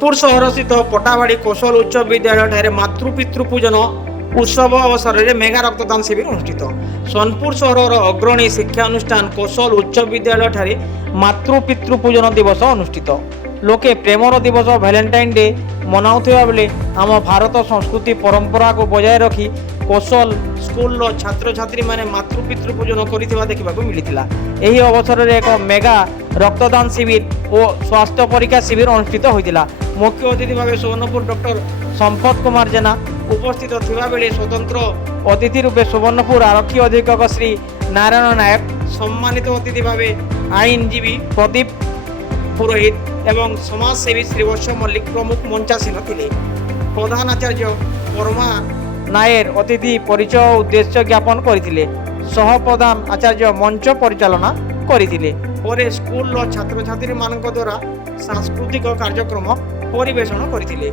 सोनपुर सहरस्थित पटावाड़ी कौशल उच्च विद्यालय मातृपितृ पूजन उत्सव अवसर में मेगा रक्तदान शिविर अनुष्ठित। सोनपुर सहर अग्रणी शिक्षानुष्ठान कौशल उच्च विद्यालय मातृपितृ पूजन दिवस अनुष्ठित। लोके प्रेमर दिवस भैलेंटाइन डे मनाउथिबा बेले आम भारत संस्कृति परंपरा को बजाय रखी कौशल स्कूल छात्र छात्री माने मातृपितृ पूजन करिथिबा देखिबाकू मिलिथिला। एही अवसर में एक मेगा रक्तदान शिविर और स्वास्थ्य परीक्षा शिविर अनुष्ठित होइतिला। मुख्य अतिथि भाव सुवर्णपुर डॉक्टर संपत कुमार जेना उपस्थित थिबा बेले स्वतंत्र अतिथि रूपे सुवर्णपुर आरक्षी अधीक्षक श्री नारायण नायक, सम्मानित अतिथि भाव आईनजीवी प्रदीप पुरोहित एवं समाजसेवी श्री वर्ष मल्लिक प्रमुख मंचासीन थिले। प्रधान आचार्य परमा नायर अतिथि परिचय उद्देश्य ज्ञापन करथिले। सह प्रधान आचार्य मंच परिचालना करथिले। परे स्कूल छात्र छात्री मानक द्वारा सांस्कृतिक कार्यक्रम परिवेषण करथिले।